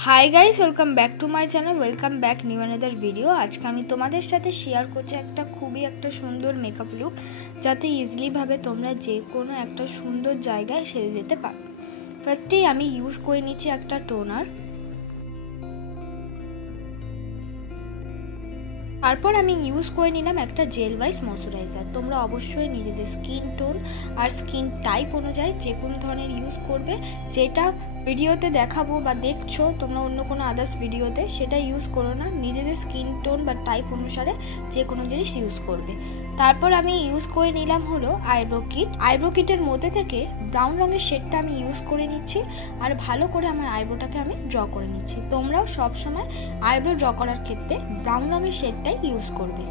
High guys welcome back to my channel welcome back new another video. आज के आमी तोमादेर साथे शेयर करछि एकटा खूबई एकटा सुंदर मेकअप लुक जाते इजिली भावे तोमरा जे कोनो एकटा सुंदर जायगाय सेजे जेते पारो। फार्स्टेई आमी यूज करे निচ্ছি एकटा टोनार, तारपर आमी यूज करे निलाम एकटा जेल वाइज मयश्चाराइजार। तोमरा अवश्यई निजेदेर स्किन टोन और स्किन टाइप अनुयायी जे कोनो धरनेर यूज करबे, जेटा ভিডিওতে দেখাবো বা দেখছো তোমরা অন্য কোনো আদার্স ভিডিওতে, সেটা ইউজ করো না। নিজেদের স্কিন টোন বা টাইপ অনুসারে যে কোনো জিনিস ইউজ করবে। তারপর আমি ইউজ করে নিলাম হলো আইব্রো কিট। আইব্রো কিটের মধ্যে থেকে ব্রাউন রঙের শেডটা আমি ইউজ করে নিচ্ছি আর ভালো করে আমার আইব্রোটাকে আমি ড্র করে নিচ্ছি। তোমরাও সব সময় আইব্রো ড্র করার ক্ষেত্রে ব্রাউন রঙের শেডটাই ইউজ করবে।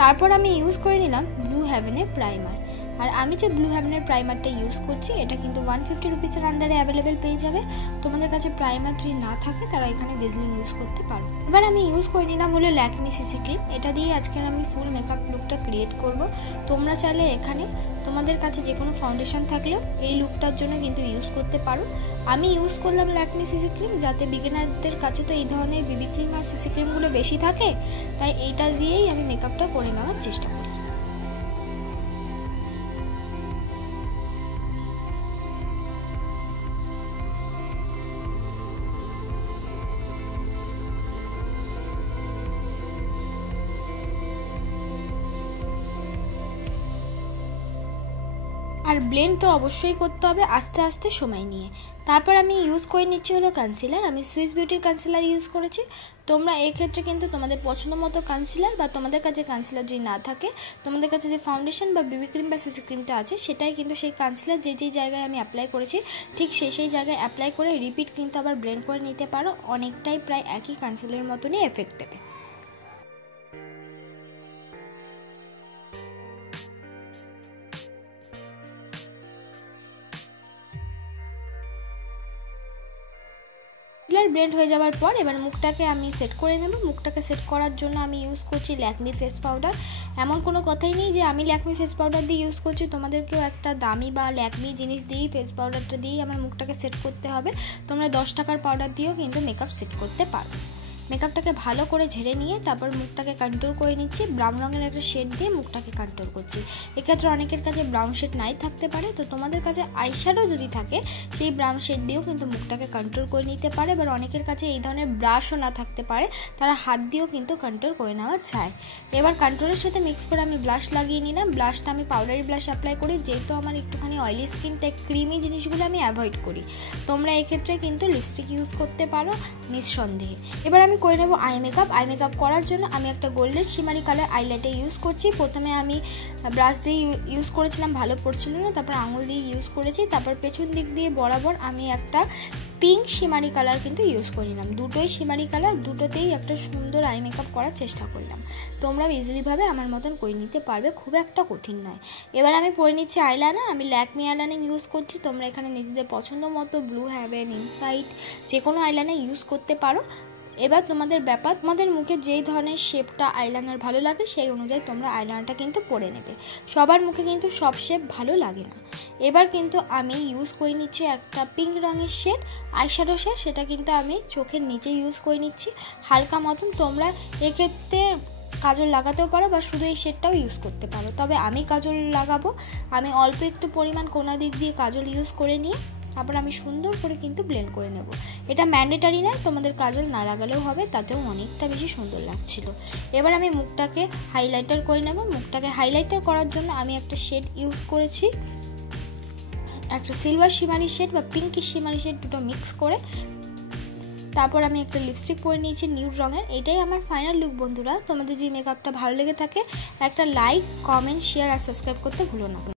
তারপর আমি ইউজ করে নিলাম ব্লু হেভেনের প্রাইমার। আর আমি যে ব্লু হেভেনের প্রাইমারটা ইউজ করছি এটা কিন্তু 150 রুপিসের আন্ডারে অ্যাভেলেবেল পেয়ে যাবে। তোমাদের কাছে প্রাইমার যদি না থাকে তারা এখানে ভেজলিন ইউজ করতে পারো। এবার আমি ইউজ করে নিলাম হলো ল্যাকমি সিসি ক্রিম। এটা দিয়ে আজকের আমি ফুল মেকআপ লুকটা ক্রিয়েট করব। তোমরা চাইলে এখানে তোমাদের কাছে যে কোনো ফাউন্ডেশন থাকলেও এই লুকটার জন্য কিন্তু ইউজ করতে পারো। আমি ইউজ করলাম ল্যাকমি সিসি ক্রিম, যাতে বিগিনারদের কাছে তো এই ধরনের বিবি ক্রিম আর সিসি ক্রিমগুলো বেশি থাকে, তাই এইটা দিয়েই আমি মেকআপটা করে নেওয়ার চেষ্টা করি। আর ব্লেন্ড তো অবশ্যই করতে হবে আস্তে আস্তে সময় নিয়ে। তারপর আমি ইউজ করে নিচ্ছি হলো কনসিলার। আমি সুইস বিউটির কনসিলার ইউজ করেছি। তোমরা এই ক্ষেত্রে কিন্তু তোমাদের পছন্দ মতো কনসিলার বা তোমাদের কাছে কনসিলার যদি না থাকে, তোমাদের কাছে যে ফাউন্ডেশন বা বিবি ক্রিম বা সিসি ক্রিমটা আছে সেটাই কিন্তু সেই কনসিলার যে জায়গায় আমি অ্যাপ্লাই করেছি ঠিক সেই জায়গায় অ্যাপ্লাই করে রিপিট কিন্তু আবার ব্লেন্ড করে নিতে পারো। অনেকটাই প্রায় একই কনসিলারের মতনই এফেক্ট দেবে। কনসিলার ব্লেন্ড হয়ে যাওয়ার পর এবার মুখটাকে আমি সেট করে নেব। মুখটাকে সেট করার জন্য আমি ইউজ করছি ল্যাকমি ফেস পাউডার। এমন কোনো কথাই নেই যে আমি ল্যাকমি ফেস পাউডার দিয়ে ইউজ করছি, তোমাদেরকেও একটা দামি বা ল্যাকমি জিনিস দিয়েই ফেস পাউডারটা দিয়েই আমার মুখটাকে সেট করতে হবে। তোমরা 10 টাকার পাউডার দিয়েও কিন্তু মেকআপ সেট করতে পারো। মেকআপটাকে ভালো করে ঝেড়ে নিয়ে তারপর মুখটাকে কন্ট্রোল করে নিচ্ছি। ব্রাউন রঙের একটা শেড দিয়ে মুখটাকে কন্ট্রোল করছি। এক্ষেত্রে অনেকের কাছে ব্রাউন শেড নাই থাকতে পারে, তো তোমাদের কাছে আইশ্যাডো যদি থাকে সেই ব্রাউন শেড দিয়েও কিন্তু মুখটাকে কন্ট্রোল করে নিতে পারে। এবার অনেকের কাছে এই ধরনের ব্রাশও না থাকতে পারে, তারা হাত দিয়েও কিন্তু কন্ট্রোল করে নেওয়া যায়। এবার কন্ট্রোলের সাথে মিক্স করে আমি ব্লাশ লাগিয়ে নিলাম। ব্লাশটা আমি পাউডারি ব্লাশ অ্যাপ্লাই করি, যেহেতু আমার একটুখানি অয়েলি স্কিন, তাই ক্রিমি জিনিসগুলো আমি অ্যাভয়েড করি। তোমরা এক্ষেত্রে কিন্তু লিপস্টিক ইউজ করতে পারো নিঃসন্দেহে। এবার আমি করে নেব আই মেকআপ। আই মেকআপ করার জন্য আমি একটা গোল্ডেন শিমারি কালার আইলাইটার ইউজ করছি। প্রথমে আমি ব্রাশ দিয়ে ইউজ করেছিলাম, ভালো পড়ছিল না, তারপর আঙুল দিয়ে ইউজ করেছি। তারপর পেছন দিক দিয়ে বরাবর আমি একটা পিঙ্ক শিমারি কালার কিন্তু ইউজ করে নিলাম। দুটোই শিমারি কালার, দুটোতেই একটা সুন্দর আই মেকআপ করার চেষ্টা করলাম। তোমরাও ইজিলিভাবে আমার মতন করে নিতে পারবে, খুব একটা কঠিন নয়। এবার আমি পরে নিচ্ছি আইলাইনার। আমি ল্যাকমি আইলাইনার ইউজ করছি। তোমরা এখানে নিজেদের পছন্দ মতো ব্লু হেভেন, ইনসাইট যে কোনো আইলাইনার ইউজ করতে পারো। এবার তোমাদের ব্যাপার, তোমাদের মুখে যেই ধরনের শেপটা আইলাইনার ভালো লাগে সেই অনুযায়ী তোমরা আইলাইনারটা কিন্তু পরে নেবে। সবার মুখে কিন্তু সব শেপ ভালো লাগে না। এবার কিন্তু আমি ইউজ করে নিচ্ছি একটা পিঙ্ক রঙের শেড, আইশ্যাডো শেড। সেটা কিন্তু আমি চোখের নিচে ইউজ করে নিচ্ছি হালকা মতন। তোমরা এক্ষেত্রে কাজল লাগাতেও পারো বা শুধু এই শেডটাও ইউজ করতে পারো, তবে আমি কাজল লাগাবো। আমি অল্প একটু পরিমাণ কোনা দিক দিয়ে কাজল ইউজ করে নিয়ে তারপর আমি সুন্দর করে কিন্তু ব্লেন্ড করে নেব। এটা ম্যান্ডেটারি নয়, তোমাদের কাজল না লাগালেও হবে, তাতেও অনেকটা বেশি সুন্দর লাগছিল। এবার আমি মুখটাকে হাইলাইটার করে নেব। মুখটাকে হাইলাইটার করার জন্য আমি একটা শেড ইউজ করেছি, একটা সিলভার শিমারি শেড বা পিঙ্কি শিমারি শেড, দুটো মিক্স করে। তারপর আমি একটা লিপস্টিক পরে নিয়েছি নিউড রঙের। এটাই আমার ফাইনাল লুক বন্ধুরা। তোমাদের যদি মেকআপটা ভালো লেগে থাকে একটা লাইক, কমেন্ট, শেয়ার আর সাবস্ক্রাইব করতে ভুলো না।